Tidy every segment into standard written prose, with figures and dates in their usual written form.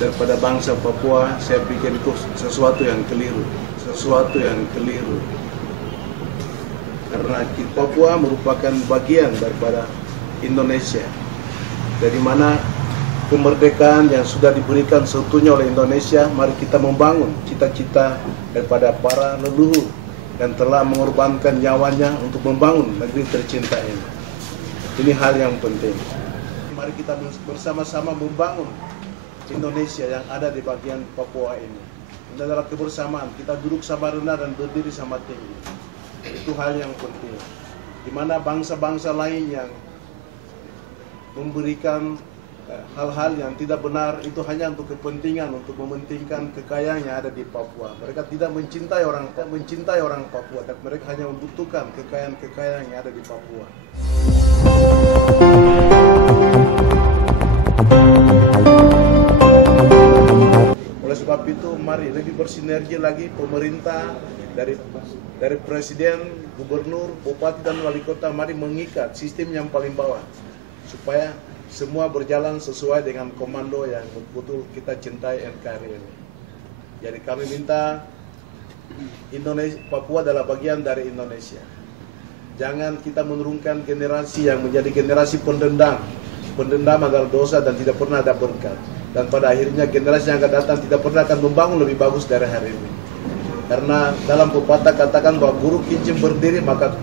daripada bangsa Papua, saya pikir itu sesuatu yang keliru. Karena Papua merupakan bagian daripada Indonesia, dari mana kemerdekaan yang sudah diberikan seutuhnya oleh Indonesia. Mari kita membangun cita-cita daripada para leluhur yang telah mengorbankan nyawanya untuk membangun negeri tercinta ini. Ini hal yang penting. Mari kita bersama-sama membangun Indonesia yang ada di bagian Papua ini. Ini adalah kebersamaan. Kita duduk sama rendah dan berdiri sama tinggi. Itu hal yang penting. Di mana bangsa-bangsa lain yang memberikan hal-hal yang tidak benar itu hanya untuk kepentingan, untuk mementingkan kekayaan yang ada di Papua. Mereka tidak mencintai orang Papua, tapi mereka hanya membutuhkan kekayaan yang ada di Papua. Oleh sebab itu, mari lebih bersinergi lagi pemerintah, dari presiden, gubernur, bupati dan wali kota, mari mengikat sistem yang paling bawah supaya semua berjalan sesuai dengan komando yang betul kita cintai NKRI ini. Jadi kami minta Papua adalah bagian dari Indonesia. Jangan kita menurunkan generasi yang menjadi generasi pendendam. Pendendam adalah dosa dan tidak pernah ada berkat. Dan pada akhirnya generasi yang akan datang tidak pernah akan membangun lebih bagus dari hari ini. Karena dalam pepatah katakan bahwa guru kincing berdiri maka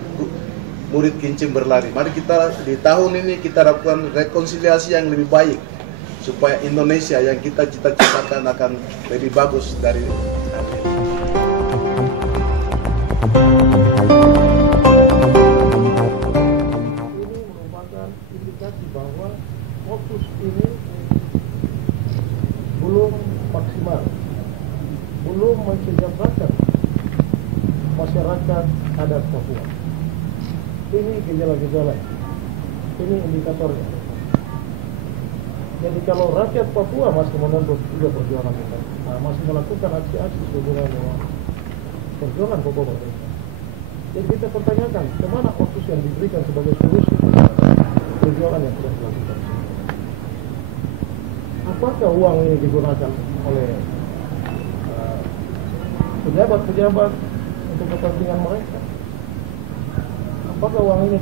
murid kincing berlari. Mari kita di tahun ini kita lakukan rekonsiliasi yang lebih baik supaya Indonesia yang kita cita-citakan akan lebih bagus dari hari ini. Ini merupakan indikasi bahwa fokus ini belum maksimal, belum mensejahterakan masyarakat adat Papua. Ini gejala-gejala, ini indikatornya. Jadi kalau rakyat Papua masih menuntut juga perjuangan mereka, masih melakukan aksi-aksi sehubungan dengan perjuangan Papua mereka. Jadi kita pertanyakan, kemana otsus yang diberikan sebagai solusi perjuangan yang sudah dilakukan? Apakah uang ini digunakan oleh pejabat-pejabat untuk kepentingan mereka? Apakah uang ini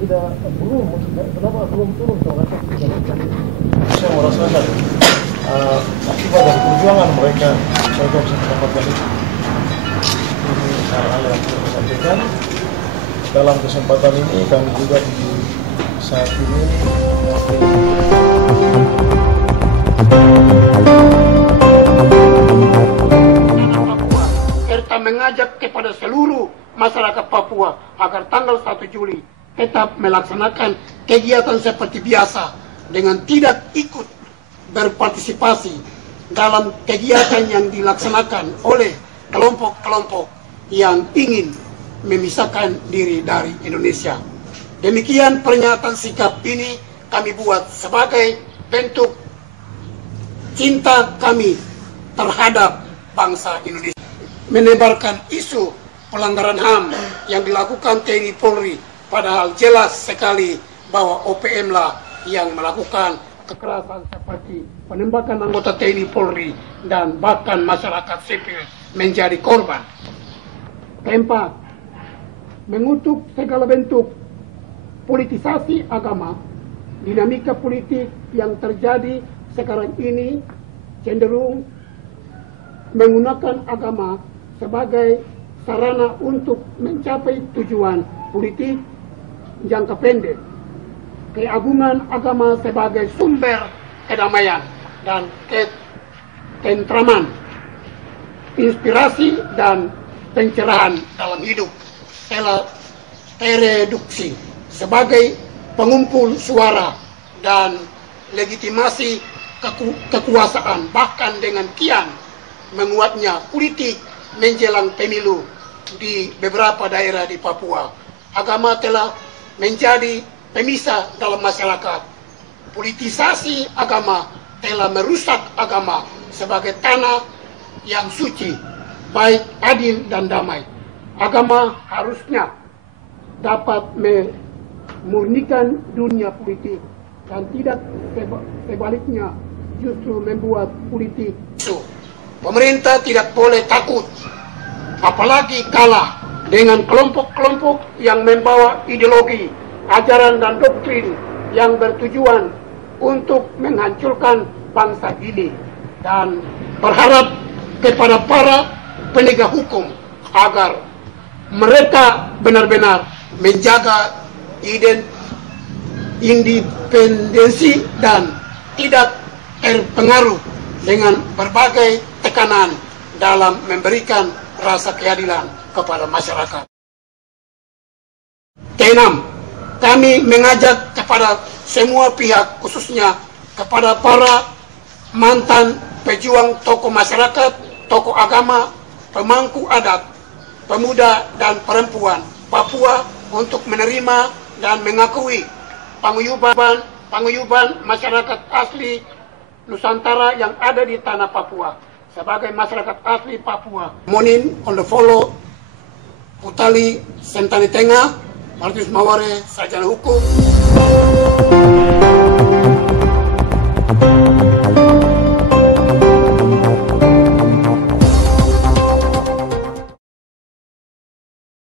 kenapa belum turun ke rakyat? Saya merasakan akibat dari perjuangan mereka bisa mendapatkan itu. Ini hal-hal yang saya sampaikan. Dalam kesempatan ini kami juga di saat ini serta mengajak kepada seluruh masyarakat Papua agar tanggal 1 Juli tetap melaksanakan kegiatan seperti biasa dengan tidak ikut berpartisipasi dalam kegiatan yang dilaksanakan oleh kelompok-kelompok yang ingin memisahkan diri dari Indonesia. Demikian pernyataan sikap ini kami buat sebagai bentuk cinta kami terhadap bangsa Indonesia. Menebarkan isu pelanggaran HAM yang dilakukan TNI Polri, padahal jelas sekali bahwa OPM lah yang melakukan kekerasan seperti penembakan anggota TNI Polri dan bahkan masyarakat sipil menjadi korban. Keempat, mengutuk segala bentuk politisasi agama. Dinamika politik yang terjadi sekarang ini cenderung menggunakan agama sebagai sarana untuk mencapai tujuan politik jangka pendek. Keagungan agama sebagai sumber kedamaian dan ketentraman, inspirasi dan pencerahan dalam hidup telah tereduksi sebagai pengumpul suara dan legitimasi kekuasaan, bahkan dengan kian menguatnya politik menjelang pemilu di beberapa daerah di Papua. Agama telah menjadi pemisah dalam masyarakat. Politisasi agama telah merusak agama sebagai tanah yang suci, baik, adil, dan damai. Agama harusnya dapat memurnikan dunia politik dan tidak sebaliknya justru membuat politik. Pemerintah tidak boleh takut, apalagi kalah dengan kelompok-kelompok yang membawa ideologi, ajaran dan doktrin yang bertujuan untuk menghancurkan bangsa ini, dan berharap kepada para penegak hukum agar mereka benar-benar menjaga independensi dan tidak terpengaruh dengan berbagai tekanan dalam memberikan rasa keadilan kepada masyarakat. Keenam, kami mengajak kepada semua pihak, khususnya kepada para mantan pejuang tokoh masyarakat, tokoh agama, pemangku adat, pemuda dan perempuan Papua untuk menerima dan mengakui paguyuban masyarakat asli Nusantara yang ada di tanah Papua sebagai masyarakat asli Papua. Monin on the follow Putali Sentani Tengah, Martinus Maware, Sarjana Hukum.